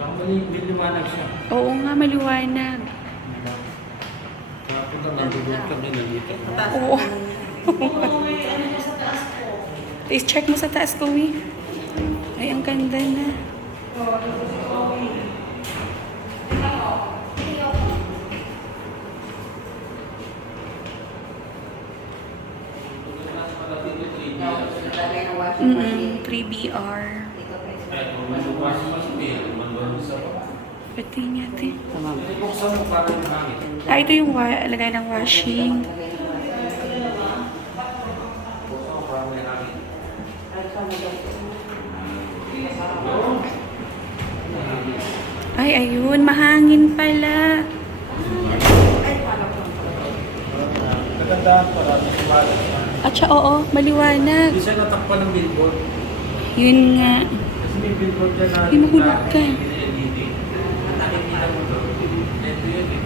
Liwanag siya. Oo nga, maliwanag. Tapos lang, nandudod kami nandito. Oo. Please check mo sa taas ko, eh. Ay, ang ganda na. Mm-mm, 3BR. Pati niya, ate. Buksan mo para yung hangin. Ah, ito yung lagay ng washing. Buksan mo para may hangin. Ay, ayun. Mahangin pala. Nagandaan para sumalat siya. At siya, oo. Maliwanag. Hindi siya natakpan ng billboard. Yun nga. Kasi may billboard dyan na Hindi mahulog ka. LED. Nakikita mo doon. Ito yun eh.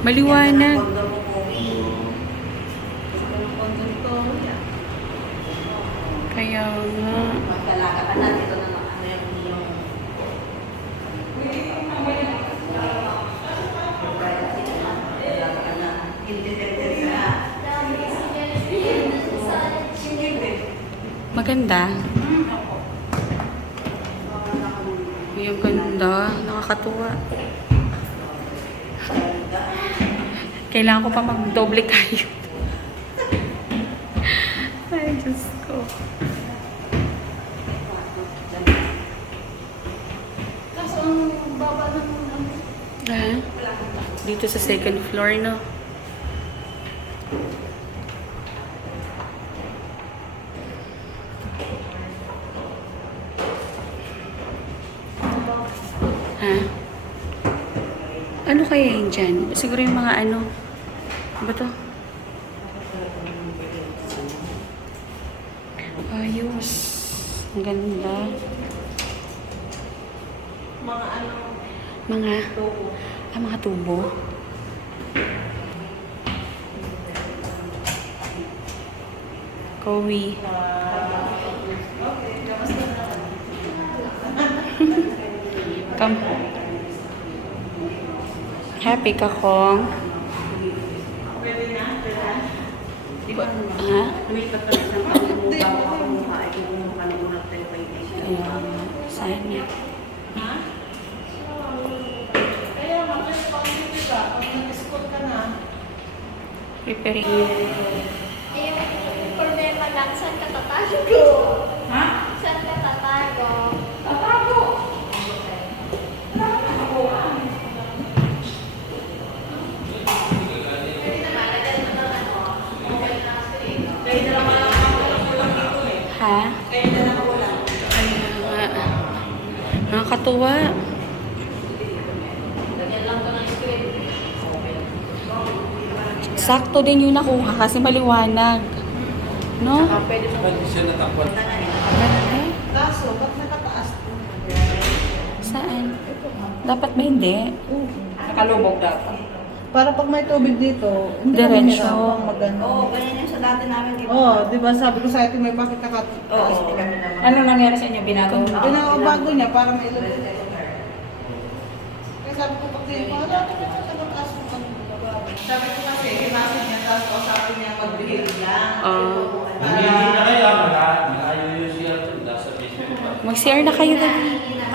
Maliwanag. Kaya nga. Maganda. Ay, ang ganda. Nakakatuwa. Kailangan ko pa mag-doble kayo. Ay, Diyos ko. Kaso ang baba ng Ha? Dito sa second floor, no? Ha? Ano kaya yun dyan? Siguro yung mga ano. Ano ba to? Ayos. Ang ganda. mga ano, Mga, tubo. mga tubo. Kowi. Come. Happy ka, Kong? Pwede na, pwede na. Di ba, Ha? lumipat ka ng pangmumukha mo ako mukha, ay kung ano unang television. Kaya, sayang. Ha? Kaya nga, kasi pag hindi ka, pag nag-school ka na, Preparing. Eh, yung problema lang, saan ka tatago? ha? Saan ka tatago? Tatago! Kaya na lang makakulang dito eh. Ha? Kaya na nakakulang. Kaya nga. Nakakatuwa. Lagyan lang ko ng screen. Sakto din yung nakuha kasi maliwanag. No? Saka pwede mo. Ba't siya natakpan? Ganda. Kaso, ba't nakataas? Saan? Dapat ba hindi? Nakalubog dapat. Para pag may tubig dito, hindi Diretso. kami hirapang magano. Oo, ganyan yung sa dati namin, di ba? Oo, di ba sabi ko sa atin may bakit nakat... Oo, hindi kami naman. Ano nangyari sa inyo? Binago? Pinabago niya para may ilog. Kaya sabi ko pag din ko, ano natin na nakataas mo kami. Sabi ko kasi, kinasin niya, tapos kausapin niya mag-behave lang. Hindi na kaya malayo yung siya. Nasa basement pa. Mag-share na kayo dali.